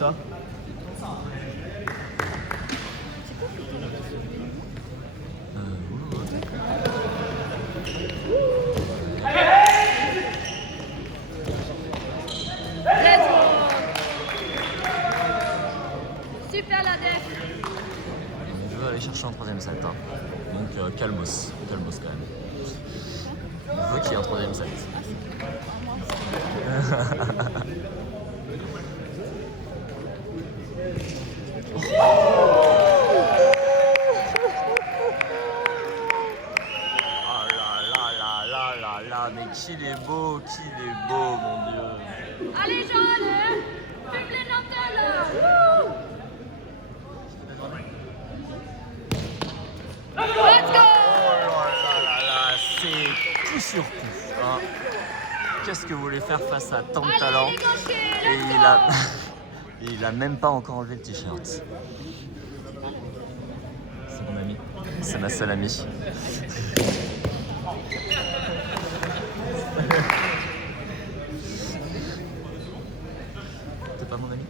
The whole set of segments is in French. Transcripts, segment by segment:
toi? Super la def. Je veux aller chercher un troisième set. Hein. Donc calmos quand même. On veut qu'il y ait un troisième set. Mais qu'il est beau, mon Dieu. Allez Jean, allez. Fume les dentelles là. Let's go. Oh là, c'est tout sur tout. Hein. Qu'est-ce que vous voulez faire face à tant de talent? Et il a même pas encore enlevé le t-shirt. C'est mon ami. C'est ma seule amie. T'es pas mon ami?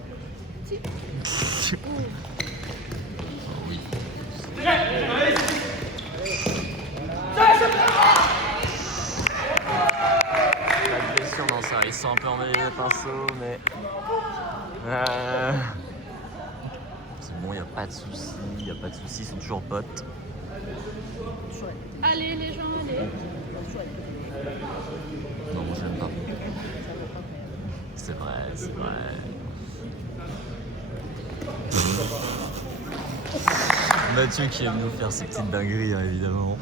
Si. Oh, oui. La blessure dans ça, ils sont un peu emmêlés les pinceaux, mais c'est bon, y a pas de soucis, ils sont toujours potes. Allez les gens, allez. Non, moi j'aime pas. C'est vrai. Mathieu qui aime nous faire ses petites dingueries, hein, évidemment.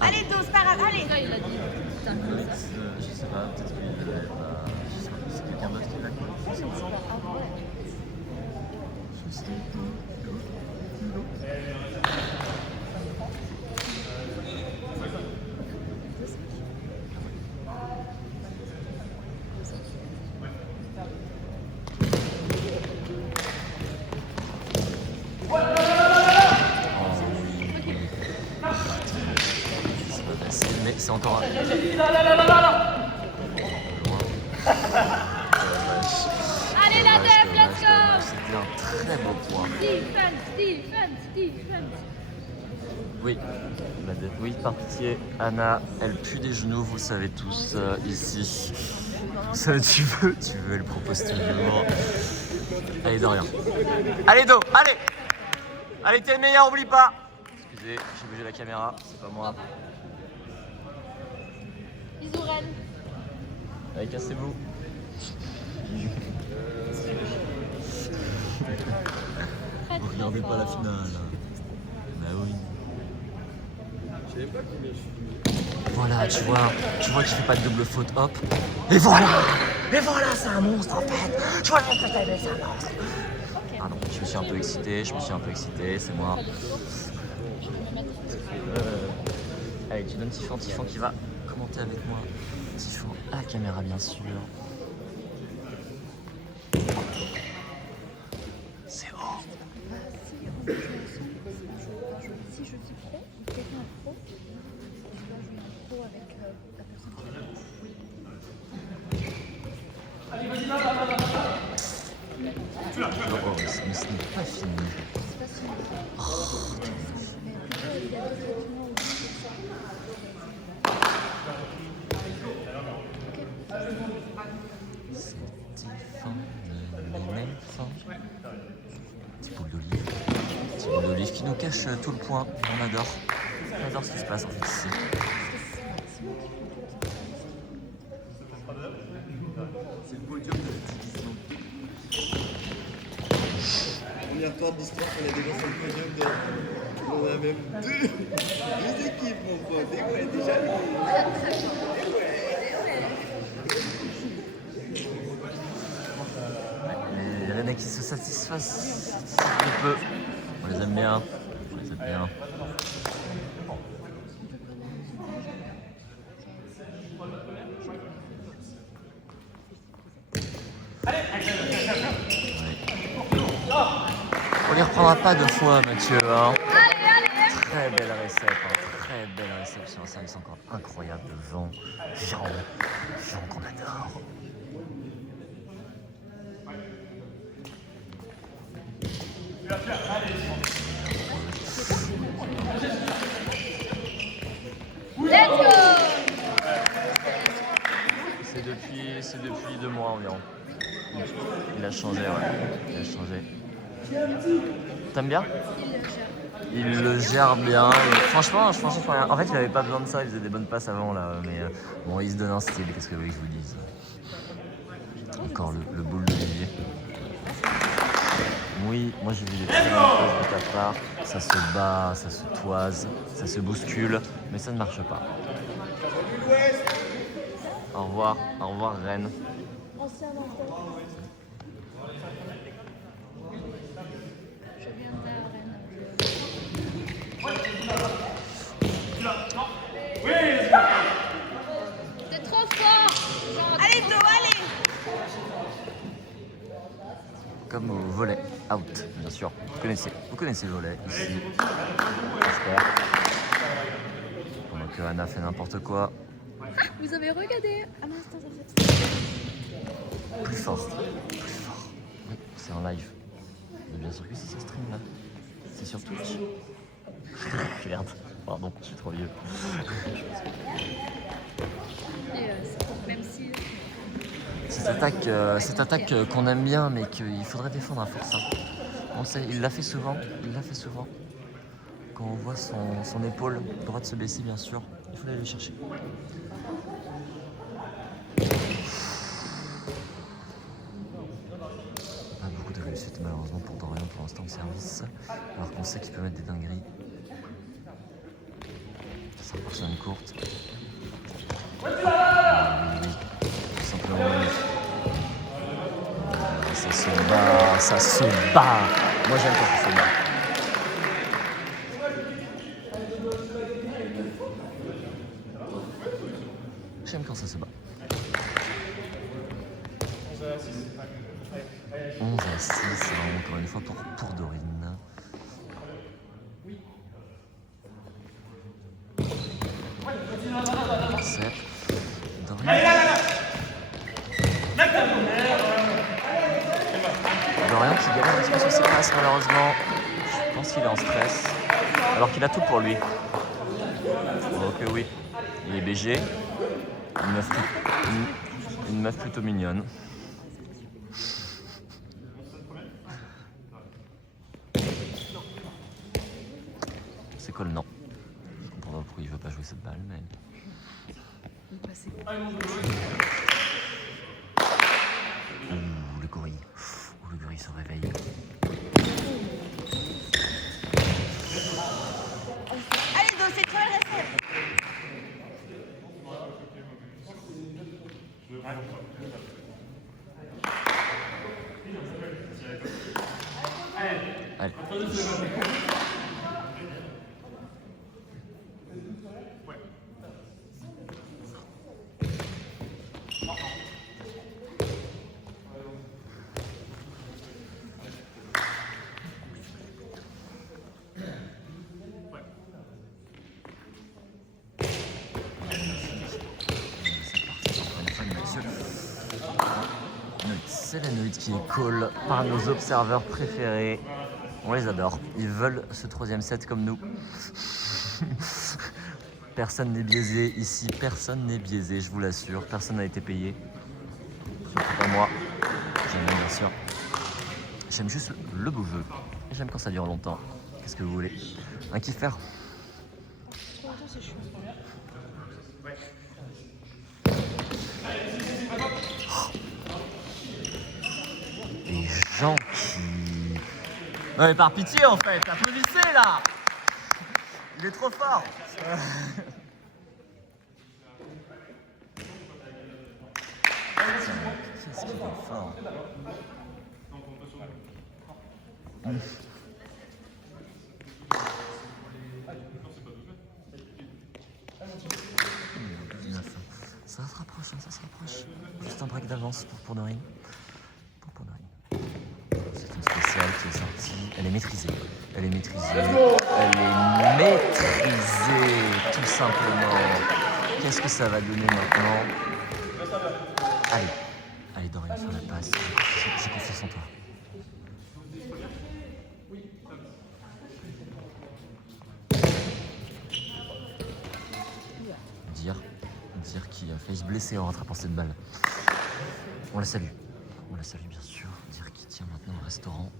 Allez, dos, c'est pas grave, allez. Ça, il a dit. Je sais pas, peut-être qu'il avait pas. Je sais pas, c'est quelqu'un d'autre qui l'a quoi. Je sais pas. Mais c'est encore un... Allez la def, let's go. C'était un très beau point. Defense. Oui, oui, par pitié, Anna, elle pue des genoux, vous le savez tous ici. Ça, tu veux, elle propose toujours. Allez, Dorian. Allez, Do, allez. Allez, t'es le meilleur, oublie pas. Excusez, j'ai bougé la caméra, c'est pas moi. Bisous Rennes. Allez, cassez-vous. Vous regardez pas la finale. Bah oui. Je savais pas combien je suis. Voilà, tu vois qu'il fait pas de double faute, hop. Et voilà, c'est un monstre en fait. Tu vois, c'est un monstre. Pardon, je me suis un peu excité, c'est moi. Allez, tu donnes Tiffan qui va commenter avec moi. Tiffan à la caméra, bien sûr. C'est haut. Si je suis pro, quelqu'un est pro, je dois jouer un pro avec la personne qui est Oh, mais ce n'est pas fini. c'est pas si mais plutôt il y a des traitements aussi pour ça. Petite boule d'olive qui nous cache tout le point. On adore ce qui se passe en fait ici. C'est le podium de la division. Première fois d'histoire qu'on a déjà sur le podium de... On a même deux équipes, mon pote. Et ouais, déjà. Les Rennais qui se satisfassent un peu. On les aime bien. On les reprendra pas deux fois, Mathieu. Hein. Très belle réception, très belle réception. Un service encore incroyable de Jean. Jean qu'on adore. Let's go. C'est depuis 2 mois environ. Il a changé, ouais. Il a changé. T'aimes bien? Il le gère bien. Franchement, en fait, il avait pas besoin de ça. Il faisait des bonnes passes avant, là. Mais bon, il se donne un style. Qu'est-ce que vous voulez que je vous dise? Encore le boule d'Olivier. Oui, moi j'ai vu des très bonnes choses de ta part. Ça se bat, ça se toise, ça se bouscule, mais ça ne marche pas. Au revoir Rennes. Ancien enfant. Je viendrai à Rennes. C'est trop fort. Allez, Flo, allez. Comme au volet out, bien sûr. Vous connaissez le volet ici. J'espère. Pendant que Anna fait n'importe quoi. Vous avez regardé un instant en fait. Plus fort. Oui, c'est en live. Mais bien sûr que si ça stream là. C'est sur Twitch. Merde, pardon, je suis trop vieux. Et même si. Cette attaque qu'on aime bien, mais qu'il faudrait défendre à force. Hein. On sait, il l'a fait souvent. Quand on voit son épaule droite se baisser, bien sûr, il faut aller le chercher. Pas beaucoup de réussite malheureusement pour Dorian pour l'instant au service, alors qu'on sait qu'il peut mettre des dingueries. Ça pour une courte. Oui, tout simplement oui. Ça se bat. Moi j'aime quand ça se bat. J'aime quand ça se bat. 11 à 6, encore une fois pour Dorine. Dorian qui galère un petit peu sur ses passes malheureusement. Je pense qu'il est en stress. Alors qu'il a tout pour lui. Ok oui. Il est BG. Une meuf plutôt mignonne. C'est quoi le nom? Je comprends pas pourquoi il veut pas jouer cette balle, mais. Ouh, le gorille. Ouh, le gorille se réveille. Allez, donc c'est toi le reste. Allez. C'est la nuit qui est call par nos observeurs préférés. On les adore. Ils veulent ce 3e set comme nous. Personne n'est biaisé ici. Personne n'est biaisé, je vous l'assure. Personne n'a été payé. Surtout pas moi. J'aime bien sûr. J'aime juste le beau jeu. Et j'aime quand ça dure longtemps. Qu'est-ce que vous voulez? Un kiffer. C'est chaud. Les gens qui... Non mais par pitié en fait, applaudissez là. Il est trop fort. Qu'est-ce qu'il est fort. Ça se rapproche, ça se rapproche. Juste un break d'avance pour Dorine. C'est une spéciale qui est sortie. Elle est maîtrisée. Elle est maîtrisée. Elle est maîtrisée, tout simplement. Qu'est-ce que ça va donner maintenant? Allez. Allez, Dorian, sur la passe. J'ai confiance en toi. Dire qui a failli se blesser en rattrapant cette balle. On la salue. On la salue, bien sûr. Dire qui tient maintenant au restaurant.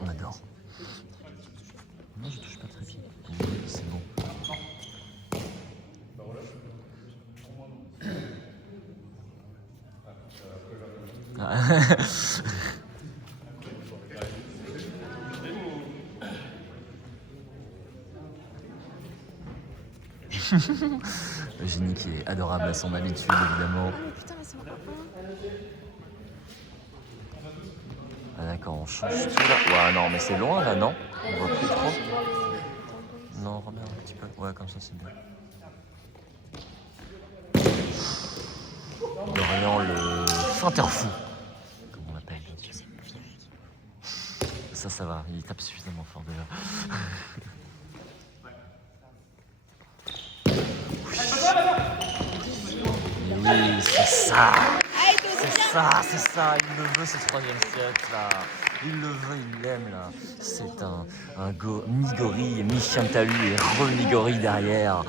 On adore. Non, je touche pas très bien. Oui, c'est bon. Ah. Eugénie qui est adorable à son habitude, évidemment. Putain, mais c'est un 1-1. Ah d'accord, on change tout là. Ouais, non, mais c'est loin là, non? On voit plus trop. Non, remets un petit peu. Ouais, comme ça, c'est bien. Dorian, le feinteur fou, comme on l'appelle. Ça va. Il tape suffisamment fort déjà. Oui, c'est ça. C'est ça. Il le veut, ce troisième set là. Il le veut, il l'aime là. C'est un mi-gorille, mi-chien de talus et re-mi-gorille derrière.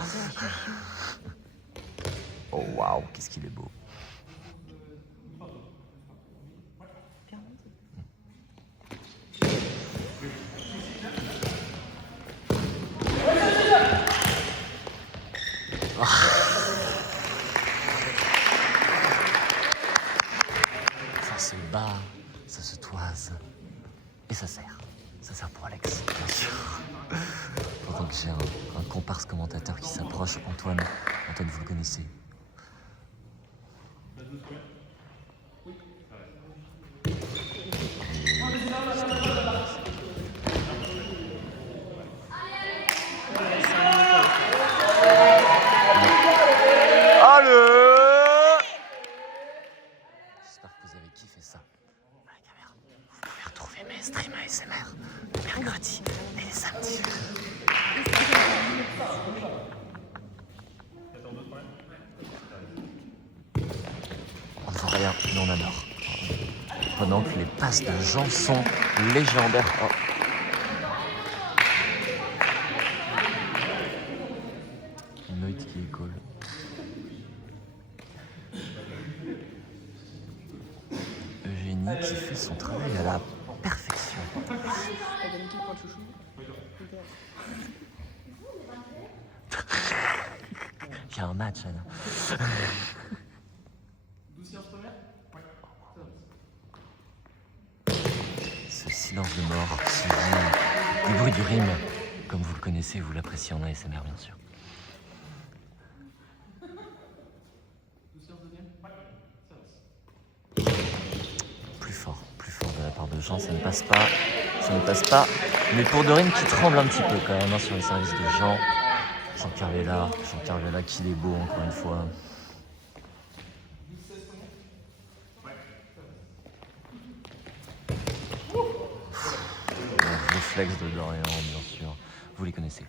Oh waouh, qu'est-ce qu'il est beau. Ça se bat, ça se toise et ça sert. Ça sert pour Alex, bien sûr. Pendant que j'ai un comparse commentateur qui s'approche, Antoine, vous le connaissez. J'espère que vous avez kiffé ça. À la caméra. Vous pouvez retrouver mes streams ASMR le mercredi et les samedis. On ne voit rien, mais on adore. Pendant que les passes de Jean sont légendaires. Oh. Meute qui école. Eugénie qui fait son travail à la perfection. Il y a un match, Anna. Ce silence de mort suivi du bruit du rime, comme vous le connaissez, vous l'appréciez en ASMR, bien sûr. Plus fort de la part de Jean, ça ne passe pas. Mais pour Dorine qui tremble un petit peu quand même sur les services de Jean. Jean Carvela qu'il est beau encore une fois. Les réflexes de Dorian, bien sûr. Vous les connaissez.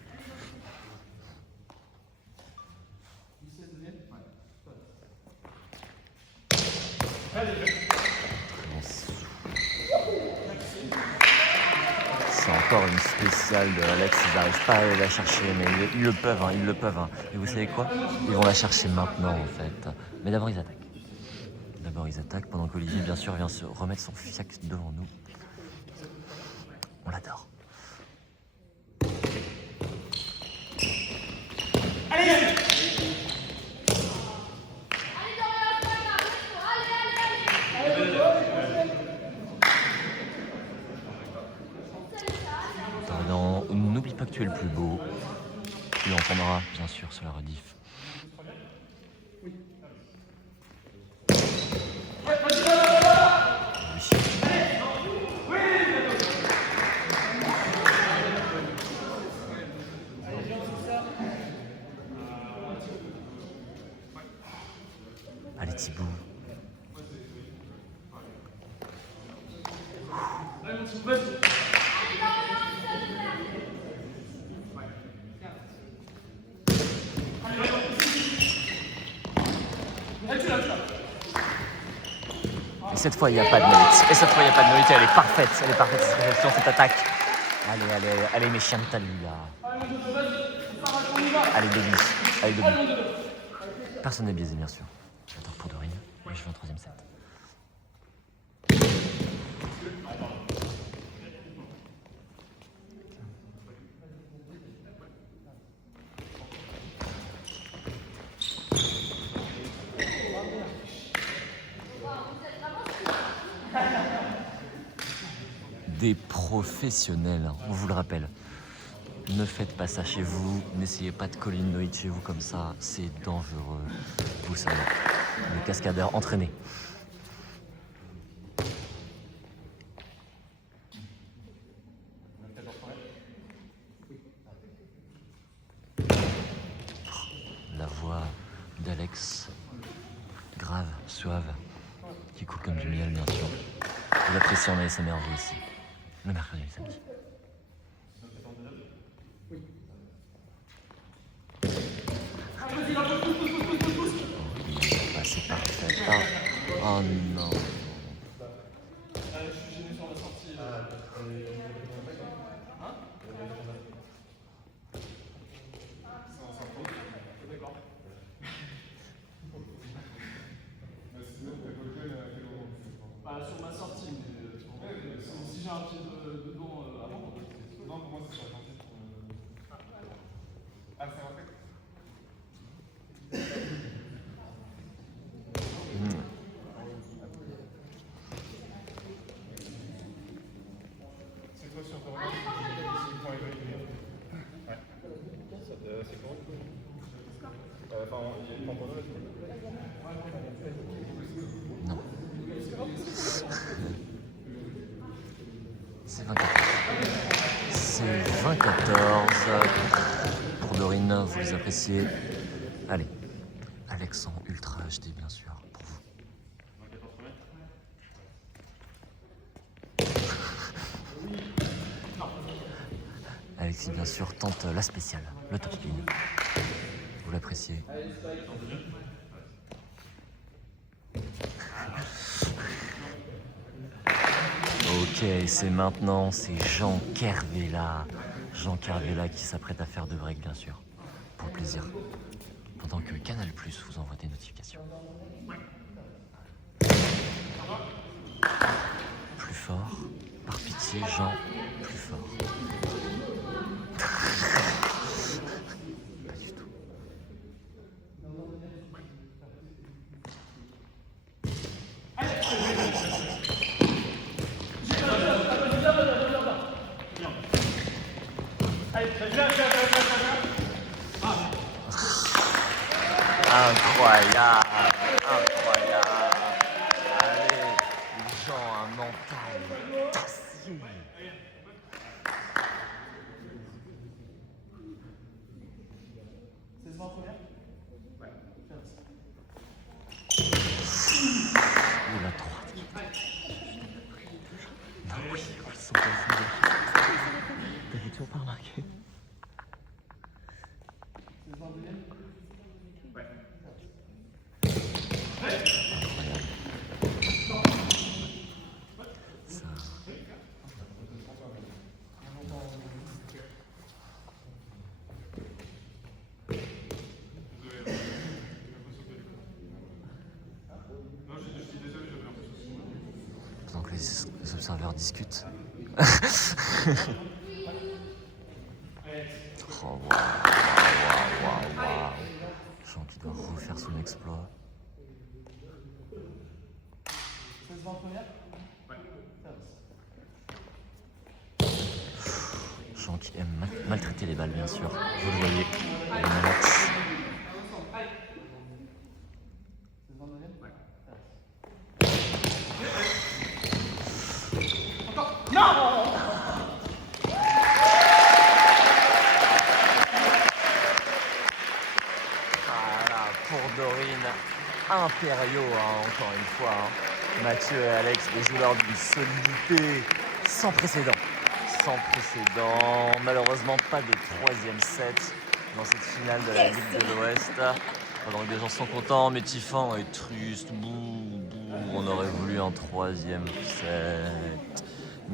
C'est encore une spéciale de Alex, ils n'arrivent pas à aller la chercher, mais ils le peuvent. Et vous savez quoi? Ils vont la chercher maintenant en fait. Mais d'abord ils attaquent. Pendant qu'Olivier bien sûr vient se remettre son fiac devant nous. On l'adore. N'oublie pas que tu es le plus beau. Tu l'entendras bien sûr sur la rediff. Oui. Allez Thibaut. Et cette fois, il n'y a pas de mérite. Et cette fois, il n'y a pas de mérite. Elle est parfaite. Elle est parfaite, cette réception, cette attaque. Allez, mes chiens de Talia. Allez, début. Allez, debout. Personne n'est biaisé, bien sûr. J'attends pour Dorine. Et je vais en troisième set. Des professionnels, on vous le rappelle. Ne faites pas ça chez vous, n'essayez pas de coller une noïde chez vous comme ça, c'est dangereux, vous savez. Les cascadeurs entraînés. La voix d'Alex, grave, suave, qui coule comme du miel bien sûr. Vous l'appréciez en ASMR vous aussi, le mercredi et le samedi. Ah, c'est parfait. Ah. Oh non. Sur ma sortie, mais si j'ai un pied dedans avant, non, pour moi c'est sur la sortie. Ah, c'est un fait. C'est toi sur ton regard, c'est le point évalué. Ouais. C'est quoi? Enfin, il y a une temporaire là-dessus. Non. C'est 24. C'est 20-14. Pour Dorine, vous les appréciez. Allez. Alex en Ultra HD, bien sûr, pour vous. Alexis, bien sûr, tente la spéciale, le top spin. Vous l'appréciez. Ok, c'est maintenant, c'est Jean Kervella. Jean Kervella qui s'apprête à faire de break, bien sûr, pour le plaisir. Pendant que Canal+ vous envoie des notifications. Plus fort, par pitié, Jean, plus fort. Pas du tout. Incroyable, incroyable. Allez, les gens, un mental d'acier. C'est 20 première? Ouais. Oh, la droite. Non, oui, ils sont passés. T'avais toujours pas remarqué? C'est 20 deuxième? Ouais. Incroyable. Ça. Donc les observateurs discutent. Oh, waouh, waouh. Jean qui doit refaire son exploit. 16 20 première? Ouais. Jean qui aime maltraiter les balles, bien sûr. Vous le voyez. Le Alex. 16 20 deuxième? Ouais. Voilà, pour Dorine, impériaux, hein, encore une fois. Hein. Mathieu et Alex, des joueurs d'une solidité sans précédent. Sans précédent. Malheureusement, pas de troisième set dans cette finale de la Ligue de l'Ouest. Donc les gens sont contents, mais Tiffan est triste. On aurait voulu un troisième set.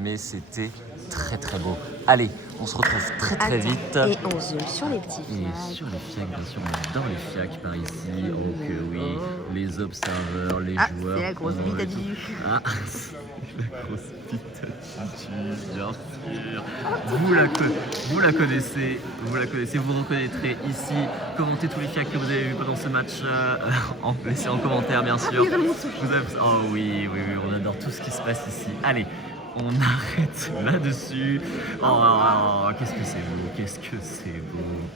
Mais c'était très très beau. Allez, on se retrouve très vite. Et on zoome sur les petits Et flags. sur les FIAC, bien sûr, on adore les FIAC par ici. Oh que oui, les observeurs, les joueurs. C'est la grosse ont bite à et tout. Didu. Ah, c'est la grosse bite à Didu, bien sûr. Vous la connaissez, vous reconnaîtrez ici. Commentez tous les FIAC que vous avez vus pendant ce match. Laissez en commentaire, bien sûr. Oh oui, on adore tout ce qui se passe ici. Allez. On arrête là-dessus. Oh, qu'est-ce que c'est beau,